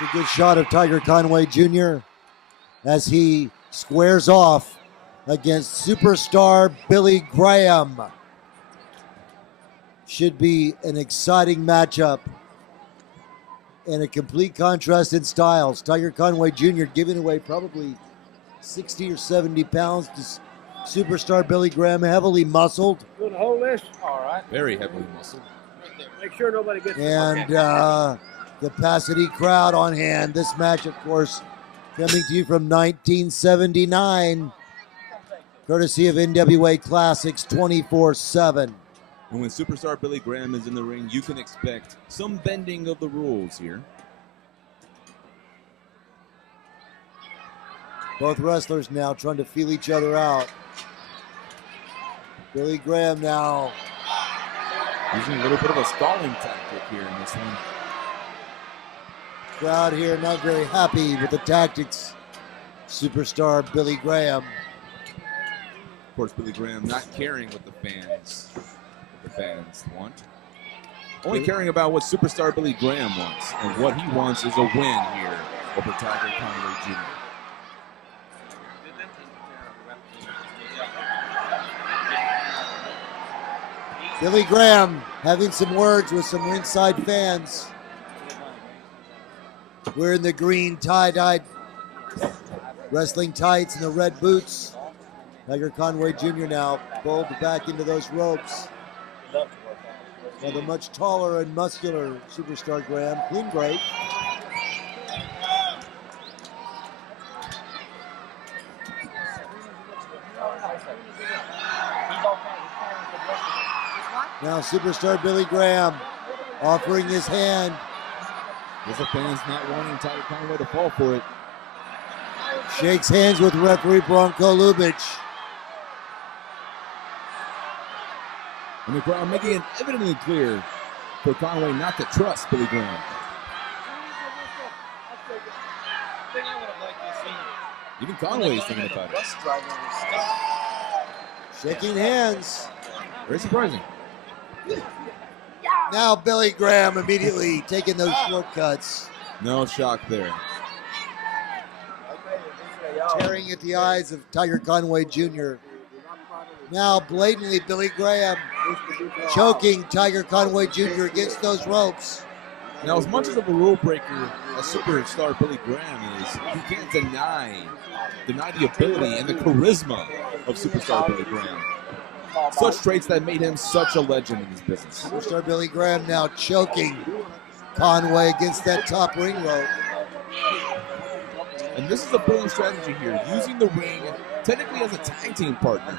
It's a good shot of Tiger Conway Jr. as he squares off against superstar Billy Graham. Should be an exciting matchup and a complete contrast in styles. Tiger Conway Jr. giving away probably 60 or 70 pounds to superstar Billy Graham, heavily muscled. You want to hold this? All right. Very heavily muscled. Right there. Make sure nobody gets And capacity crowd on hand. This match, of course, coming to you from 1979, courtesy of NWA Classics 24/7. And when superstar Billy Graham is in the ring, you can expect some bending of the rules here. Both wrestlers now trying to feel each other out. Billy Graham now using a little bit of a stalling tactic here in this one. Crowd here not very happy with the tactics. Superstar Billy Graham. Of course, Billy Graham not caring what the fans want. Only caring about what superstar Billy Graham wants. And what he wants is a win here over Tiger Conway Jr. Billy Graham having some words with some ringside fans. Wearing the green tie-dyed wrestling tights and the red boots. Tiger Conway Jr. now pulled back into those ropes. Now the much taller and muscular superstar Graham, clean break. Now superstar Billy Graham offering his hand. There's the fans not wanting Tiger Conway to fall for it. Shakes hands with referee Bronco Lubitsch. And the crowd making it evidently clear for Conway not to trust Billy Graham. Even Conway is thinking about it. Shaking hands. Very surprising. Now Billy Graham immediately taking those shortcuts. No shock there. Tearing at the eyes of Tiger Conway Jr. Now blatantly Billy Graham choking Tiger Conway Jr. against those ropes. Now, as much as of a rule breaker as superstar Billy Graham is, you can't deny the ability and the charisma of superstar Billy Graham. Such traits that made him such a legend in this business. Superstar Billy Graham now choking Conway against that top ring rope. And this is a brilliant strategy here, using the ring technically as a tag team partner.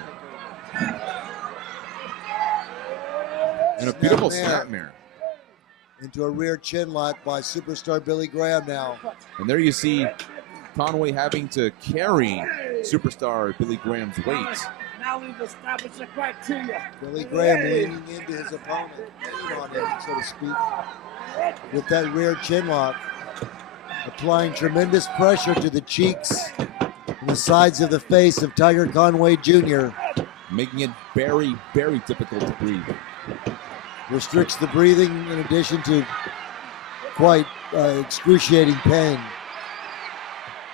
And a beautiful snapmare. Into a rear chin lock by superstar Billy Graham now. And there you see Conway having to carry superstar Billy Graham's weight. Now we've established the criteria. Billy Graham leaning into his opponent, on him, so to speak, with that rear chin lock, applying tremendous pressure to the cheeks and the sides of the face of Tiger Conway Jr. Making it very, very difficult to breathe. Restricts the breathing in addition to quite excruciating pain.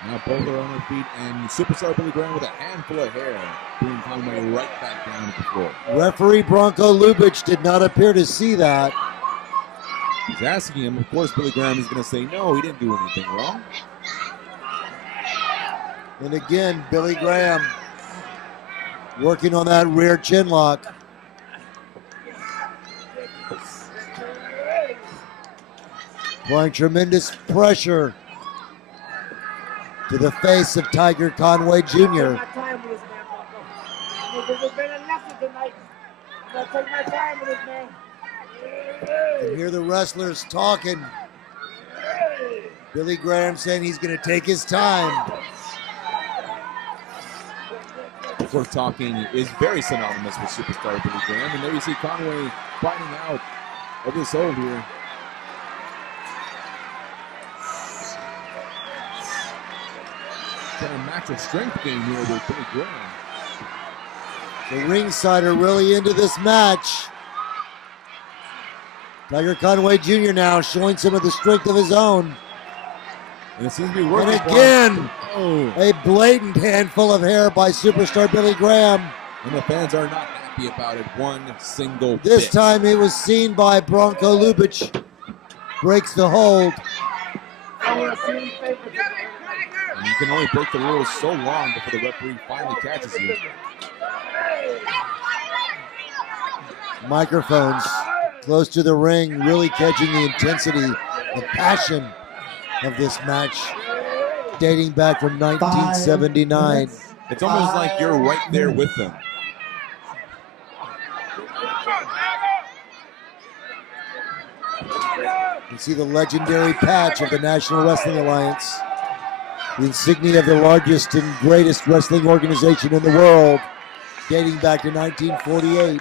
Now both are on their feet, and superstar Billy Graham with a handful of hair, bringing Conway right back down to the floor. Referee Bronco Lubitsch did not appear to see that. He's asking him, of course Billy Graham is going to say no, he didn't do anything wrong. And again, Billy Graham working on that rear chin lock. Applying tremendous pressure to the face of Tiger Conway Jr. And hear the wrestlers talking. Billy Graham saying he's going to take his time. Of course, talking is very synonymous with superstar Billy Graham. And there you see Conway finding out of this hold here. Trying to match a strength game here with Billy Graham. The ringside are really into this match. Tiger Conway Jr. now showing some of the strength of his own. And it seems to be working. And again, a blatant handful of hair by superstar Billy Graham. And the fans are not happy about it one single This bit. time it was seen by Bronco Lubitsch. Breaks the hold. And you can only break the rules so long before the referee finally catches you. Microphones close to the ring, really catching the intensity, the passion of this match, dating back from 1979. It's almost like you're right there with them. You see the legendary patch of the National Wrestling Alliance, the insignia of the largest and greatest wrestling organization in the world, dating back to 1948.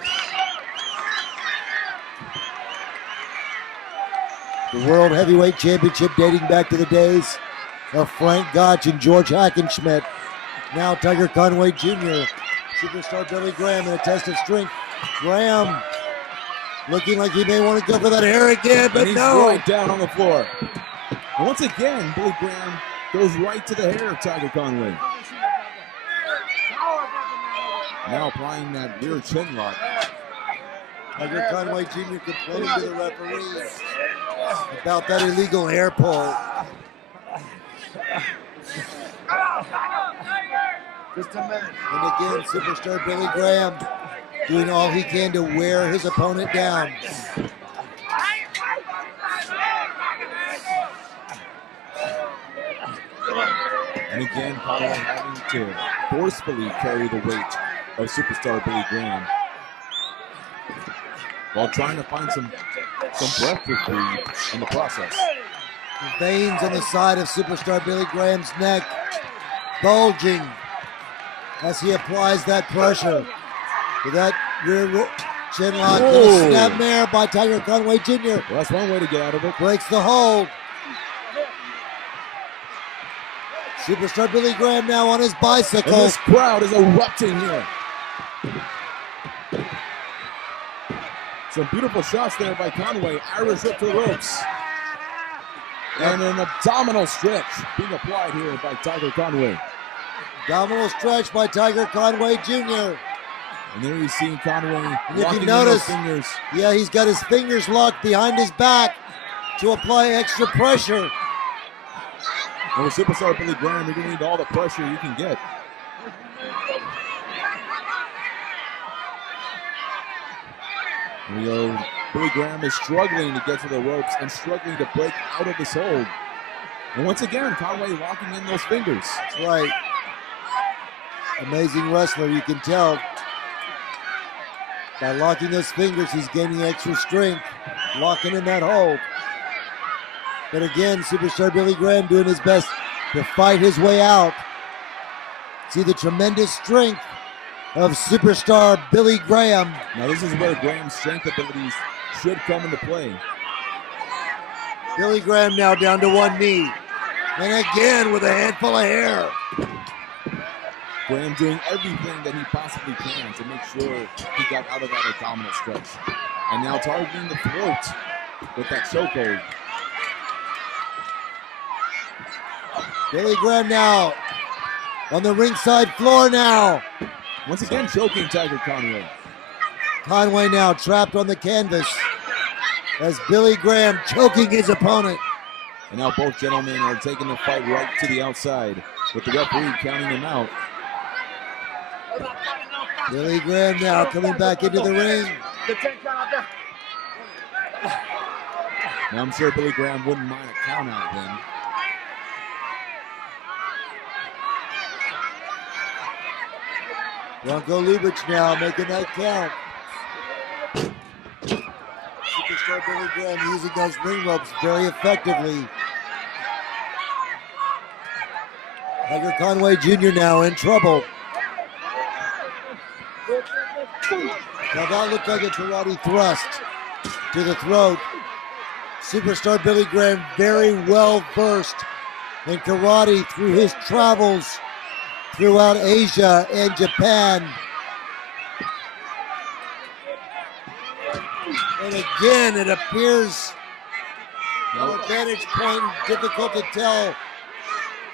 The World Heavyweight Championship dating back to the days of Frank Gotch and George Hackenschmidt. Now Tiger Conway Jr., superstar Billy Graham in a test of strength. Graham looking like he may want to go for that hair again, but and he's no. right down on the floor. And once again, Billy Graham goes right to the hair of Tiger Conway. Now applying that rear chin lock. Tiger Conway Jr. complaining to the referees about that illegal hair pull. Just a minute. And again, superstar Billy Graham doing all he can to wear his opponent down. And again, Conway having to forcefully carry the weight of superstar Billy Graham while trying to find some breath to breathe in the process. The veins on the side of superstar Billy Graham's neck bulging as he applies that pressure. With that rear chin lock, little snapmare by Tiger Conway Jr. Well, that's one way to get out of it. Breaks the hold. Superstar Billy Graham now on his bicycle. And this crowd is erupting here. Some beautiful shots there by Conway. Irish whip to the ropes. And an abdominal stretch being applied here by Tiger Conway. Abdominal stretch by Tiger Conway Jr. And there you see Conway And if locking you in notice, those fingers. yeah, he's got his fingers locked behind his back to apply extra pressure. And with superstar Billy Graham, you're going to need all the pressure you can get. Here we go. Billy Graham is struggling to get to the ropes and struggling to break out of this hold. And once again, Conway locking in those fingers. That's right. Amazing wrestler, you can tell. By locking those fingers, he's gaining extra strength, locking in that hold. But again, superstar Billy Graham doing his best to fight his way out. See the tremendous strength of superstar Billy Graham. Now this is where Graham's strength abilities should come into play. Billy Graham now down to one knee. And again with a handful of hair. Graham doing everything that he possibly can to make sure he got out of that abdominal stretch. And now targeting the throat with that chokehold. Billy Graham now on the ringside floor now. Once again choking Tiger Conway. Conway now trapped on the canvas as Billy Graham choking his opponent. And now both gentlemen are taking the fight right to the outside with the referee counting them out. Billy Graham now coming back into the ring. Now I'm sure Billy Graham wouldn't mind a count out then. Bronco Lubitsch now making that count. Superstar Billy Graham using those ring ropes very effectively. Tiger Conway Jr. now in trouble. Now that looked like a karate thrust to the throat. Superstar Billy Graham very well versed in karate through his travels throughout Asia and Japan. And again, it appears from a vantage point difficult to tell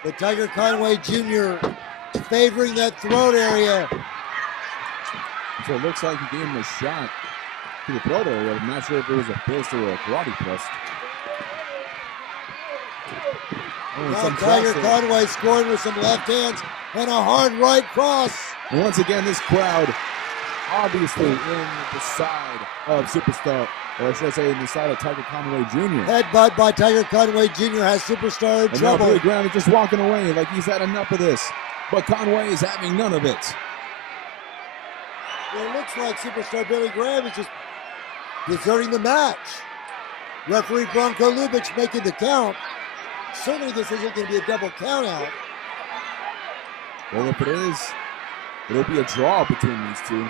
But Tiger Conway Jr. favoring that throat area. So it looks like he gave him a shot to the throat area. I'm not sure if it was a fist or a karate thrust. Now Tiger Conway scoring with some left hands and a hard right cross. And once again, this crowd obviously in the side of Superstar, or should I say in the side of Tiger Conway Jr. Headbutt by Tiger Conway Jr. has Superstar in and trouble. Now Billy Graham is just walking away like he's had enough of this. But Conway is having none of it. Well, it looks like Superstar Billy Graham is just deserting the match. Referee Bronco Lubitsch making the count. Certainly this isn't going to be a double count out. Well, if it is, it'll be a draw between these two.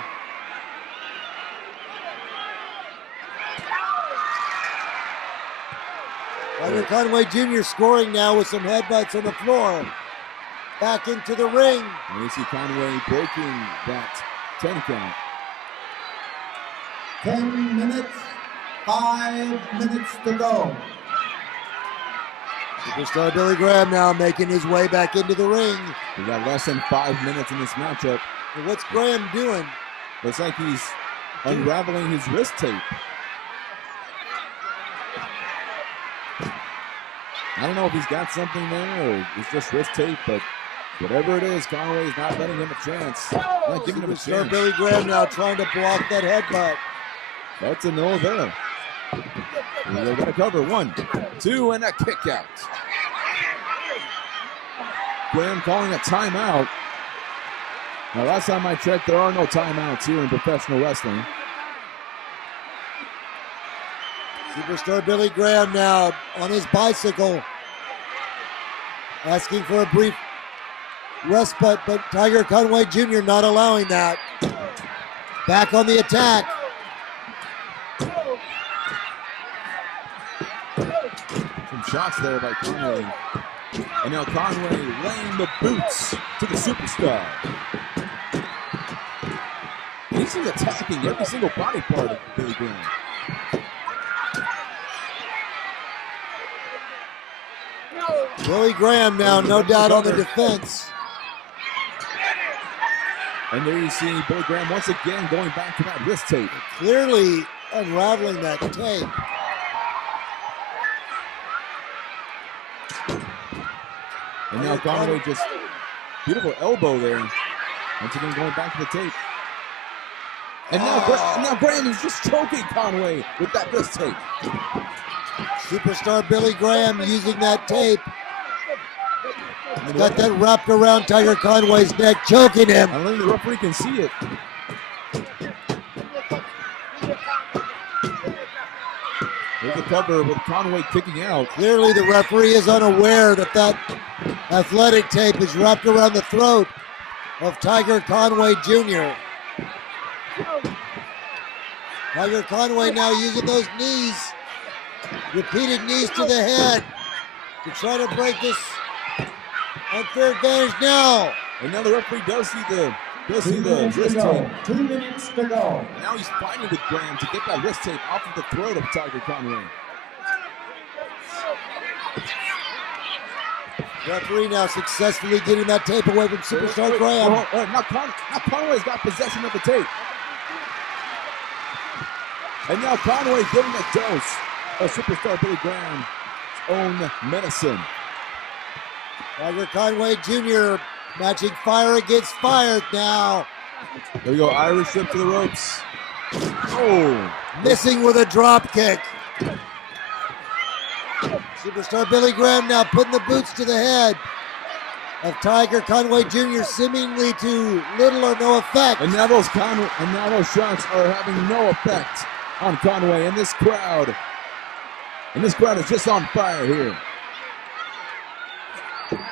Tiger Conway Jr. scoring now with some headbutts on the floor. Back into the ring. And we see Conway breaking that 10 count. 10 minutes, 5 minutes to go. Superstar Billy Graham now making his way back into the ring. We got less than 5 minutes in this matchup. And what's Graham doing? Looks like he's unraveling his wrist tape. I don't know if he's got something there or it's just wrist tape, but whatever it is, Conway is not letting him a chance. Not giving him a chance. Billy Graham now trying to block that headbutt. That's a no there. They're going to cover 1, 2, and a kick out. Graham calling a timeout. Now, last time I checked, there are no timeouts here in professional wrestling. Superstar Billy Graham now on his bicycle, asking for a brief respite, but Tiger Conway Jr. not allowing that. Back on the attack. Some shots there by Conway. And now Conway laying the boots to the Superstar. He's attacking every single body part of Billy Graham. Billy Graham now, no doubt on the defense. And there you see Billy Graham once again going back to that wrist tape. Clearly unraveling that tape. And now Conway just, beautiful elbow there. Once again going back to the tape. And now Graham is just choking Conway with that wrist tape. Superstar Billy Graham using that tape. He's got that wrapped around Tiger Conway's neck, choking him. I don't think the referee can see it. There's the cover with Conway kicking out. Clearly the referee is unaware that that athletic tape is wrapped around the throat of Tiger Conway Jr. Tiger Conway now using those knees, repeated knees to the head to try to break this unfair advantage now. And now the referee does see the wrist tape. 2 minutes to go. Now he's fighting with Graham to get that wrist tape off of the throat of Tiger Conway. Referee now successfully getting that tape away from Superstar Graham. Now Conway's got possession of the tape. And now Conway getting a dose of Superstar Billy Graham's own medicine. Tiger Conway Jr. matching fire against fire now. There we go, Irish whip to the ropes. Oh, missing with a drop kick. Superstar Billy Graham now putting the boots to the head of Tiger Conway Jr. seemingly to little or no effect. And now those shots are having no effect on Conway and this crowd. And this crowd is just on fire here.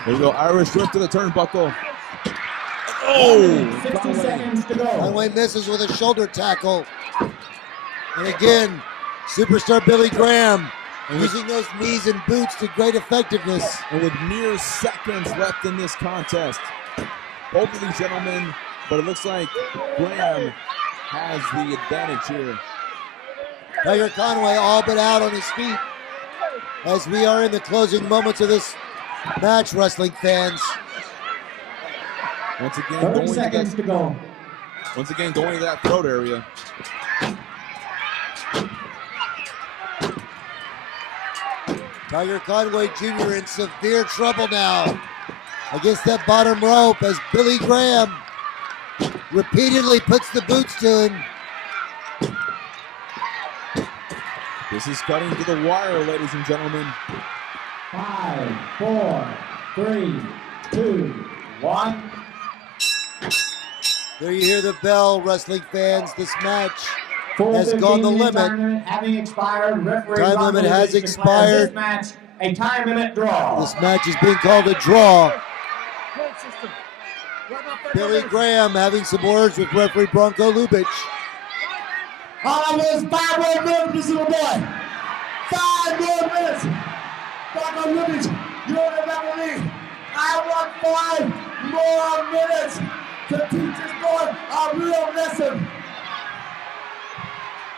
There we go, Irish whip to the turnbuckle. Oh, 60 seconds to go. Conway misses with a shoulder tackle. And again, Superstar Billy Graham using those knees and boots to great effectiveness. And with mere seconds left in this contest, both of these gentlemen, but it looks like Graham has the advantage here. Tiger Conway all but out on his feet as we are in the closing moments of this match, wrestling fans. Once again, 30 seconds to go. Once again, going to that throat area. Tiger Conway Jr. in severe trouble now against that bottom rope as Billy Graham repeatedly puts the boots to him. This is cutting to the wire, ladies and gentlemen. 5, 4, 3, 2, 1. There you hear the bell, wrestling fans. This match Full has gone the 15-minute limit. Time limit having expired. Referee Time Ron limit has Lewis declares expired. This match a time limit draw. This match is being called a draw. Billy Graham having some words with referee Bronco Lubitsch. All I want is 5 more minutes, Mr. Boy. 5 more minutes. Bronco Lubitsch, you're the referee. I want 5 more minutes to teach this boy a real lesson.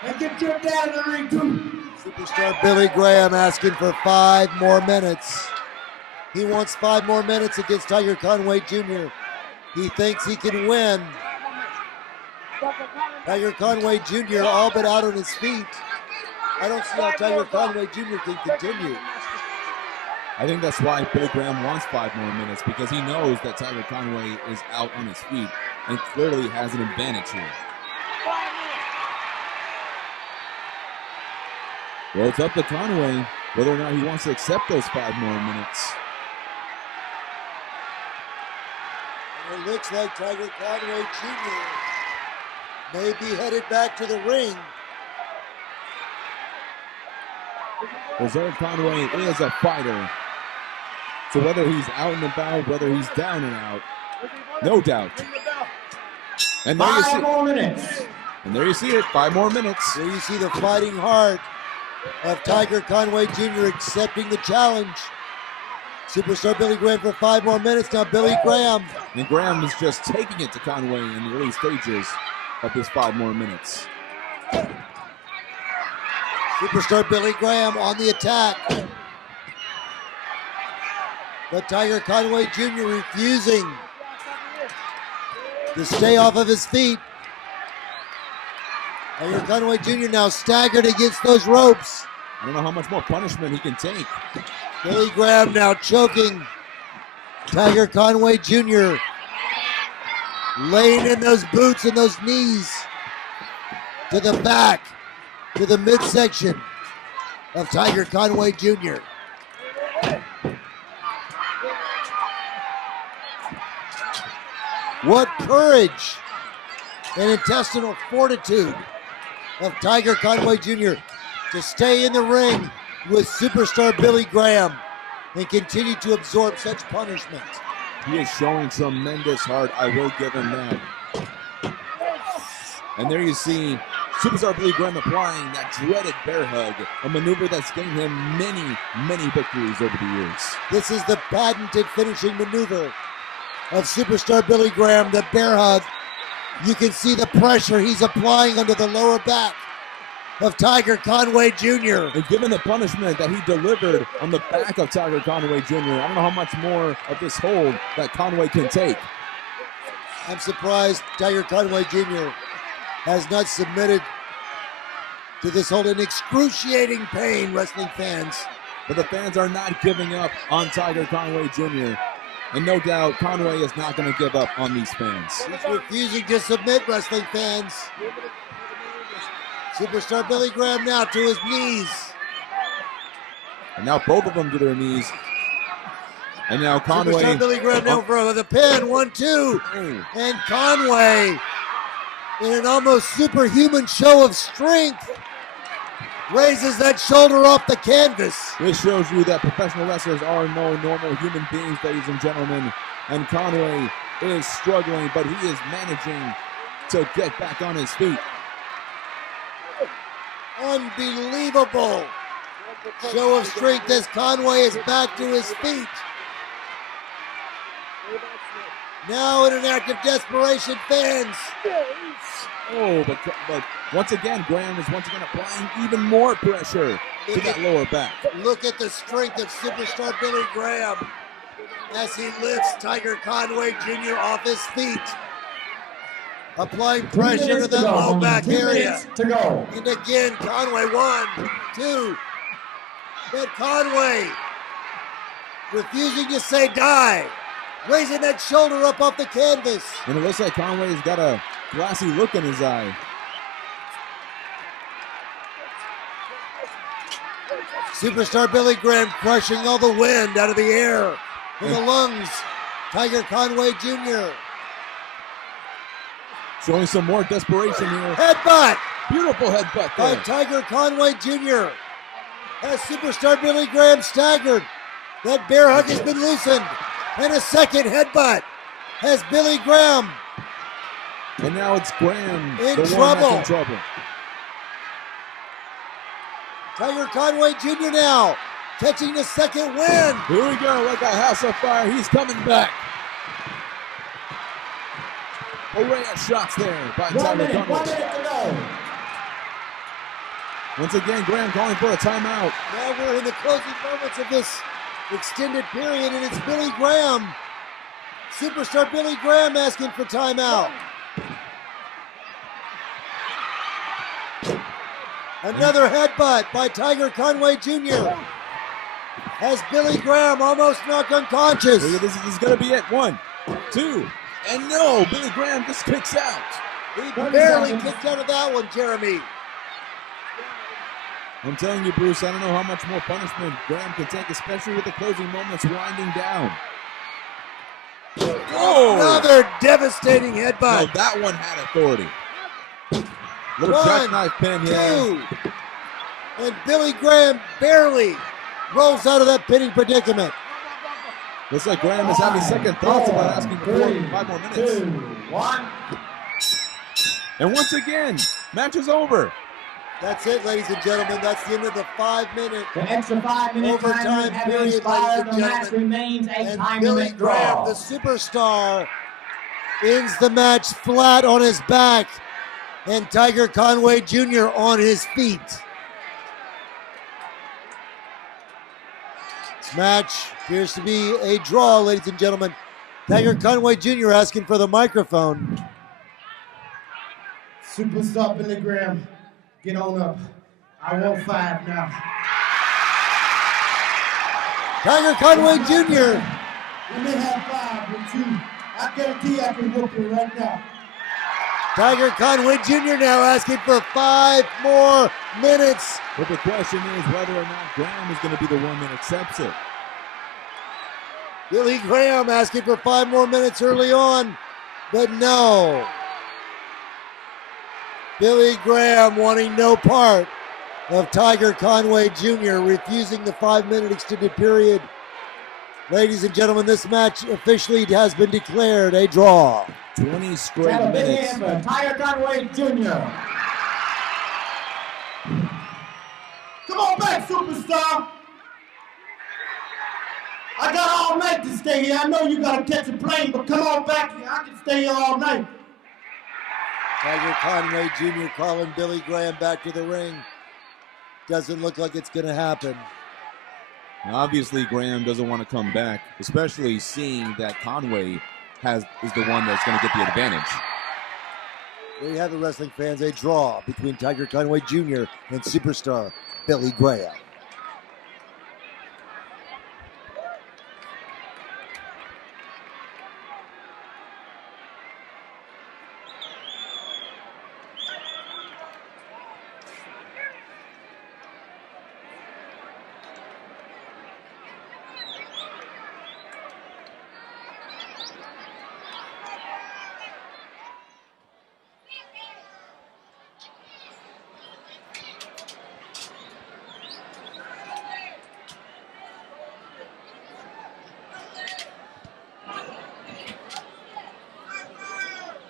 And get your dad in the ring too. Superstar Billy Graham asking for 5 more minutes. He wants 5 more minutes against Tiger Conway Jr. He thinks he can win. Tiger Conway Jr. all but out on his feet. I don't see how Tiger Conway Jr. can continue. I think that's why Billy Graham wants 5 more minutes, because he knows that Tiger Conway is out on his feet and clearly has an advantage here. Well, it's up to Conway whether or not he wants to accept those 5 more minutes. It looks like Tiger Conway Jr. may be headed back to the ring. Reserve Conway is a fighter. So whether he's out and about, whether he's down and out, no doubt. And there you see 5 more minutes. And there you see it, 5 more minutes. There you see the fighting heart of Tiger Conway Jr. accepting the challenge. Superstar Billy Graham for 5 more minutes. Now Billy Graham. And Graham is just taking it to Conway in the early stages of this 5 more minutes. Superstar Billy Graham on the attack. But Tiger Conway Jr. refusing to stay off of his feet. Tiger Conway Jr. now staggered against those ropes. I don't know how much more punishment he can take. Billy Graham now choking Tiger Conway Jr. laying in those boots and those knees to the back, to the midsection of Tiger Conway Jr. What courage and intestinal fortitude of Tiger Conway Jr. to stay in the ring with superstar Billy Graham and continue to absorb such punishment. He is showing tremendous heart. I will give him that. And there you see superstar Billy Graham applying that dreaded bear hug, a maneuver that's gained him many, many victories over the years. This is the patented finishing maneuver of superstar Billy Graham, the bear hug. You can see the pressure he's applying under the lower back of Tiger Conway Jr. And given the punishment that he delivered on the back of Tiger Conway Jr., I don't know how much more of this hold that Conway can take. I'm surprised Tiger Conway Jr. has not submitted to this hold in excruciating pain, wrestling fans. But the fans are not giving up on Tiger Conway Jr. And no doubt Conway is not going to give up on these fans. He's refusing to submit, wrestling fans. Superstar Billy Graham now to his knees. And now both of them to their knees. And now Conway. Superstar Billy Graham now for the pin. 1-2. And Conway, in an almost superhuman show of strength, raises that shoulder off the canvas. This shows you that professional wrestlers are no normal human beings, ladies and gentlemen. And Conway is struggling, but he is managing to get back on his feet. Unbelievable show of strength as Conway is back to his feet. Now in an act of desperation, fans. Oh, but once again, Graham is once again applying even more pressure to that lower back. Look at the strength of superstar Billy Graham. as he lifts Tiger Conway Jr. off his feet. Applying pressure to that low back area. To go. And again, Conway, 1, 2. But Conway refusing to say die. Raising that shoulder up off the canvas. And it looks like Conway's got a glassy look in his eye. Superstar Billy Graham crushing all the wind out of the air in the lungs. Tiger Conway Jr. Showing some more desperation here. Headbutt Beautiful headbutt by there. Tiger Conway Jr. As Superstar Billy Graham staggered. That bear hug has been loosened. And a second headbutt has Billy Graham And now it's Graham, In the one trouble. that's in trouble. Tiger Conway Jr. now catching the second win. Here we go, like a house of fire. He's coming back. Array of shots there by Tiger Conway. 1 minute to go. Once again, Graham calling for a timeout. Now we're in the closing moments of this extended period, and it's Billy Graham. Superstar Billy Graham asking for timeout. Another headbutt by Tiger Conway Jr. Has Billy Graham almost knocked unconscious. Look at this is going to be it. 1, 2, and no, Billy Graham just kicks out. He barely kicked out of that one, Jeremy. I'm telling you, Bruce, I don't know how much more punishment Graham can take, especially with the closing moments winding down. Whoa! Another devastating Now headbutt. that one had authority. Little 1, jackknife pin, yeah. 2. And Billy Graham barely rolls out of that pinning predicament. Looks like Graham is having second thoughts about asking for 5 more minutes. 2, 1. And once again, match is over. That's it, ladies and gentlemen. That's the end of the 5-minute The extra 5-minute overtime time has period, expired. ladies and The match gentlemen. remains a And time Billy limit Graham, draw. the superstar, ends the match flat on his back, and Tiger Conway Jr. on his feet. This match appears to be a draw, ladies and gentlemen. Tiger Conway Jr. asking for the microphone. Superstar Billy Graham, get on up. I want 5 now. Tiger Conway Jr. We may have 5, but 2. I guarantee I can whoop you right now. Tiger Conway Jr. now asking for 5 more minutes. But the question is whether or not Graham is going to be the one that accepts it. Billy Graham asking for 5 more minutes early on, but no. Billy Graham wanting no part of Tiger Conway Jr., refusing the 5-minute extended period. Ladies and gentlemen, this match officially has been declared a draw. 20 straight Have a big minutes. hand for Tiger Conway Jr. Come on back, superstar. I got all night to stay here. I know you got to catch a plane, but come on back here. I can stay here all night. Tiger Conway Jr. calling Billy Graham back to the ring. Doesn't look like it's going to happen. Obviously, Graham doesn't want to come back, especially seeing that Conway is the one that's going to get the advantage. There you have it, wrestling fans. A draw between Tiger Conway Jr. and superstar Billy Graham.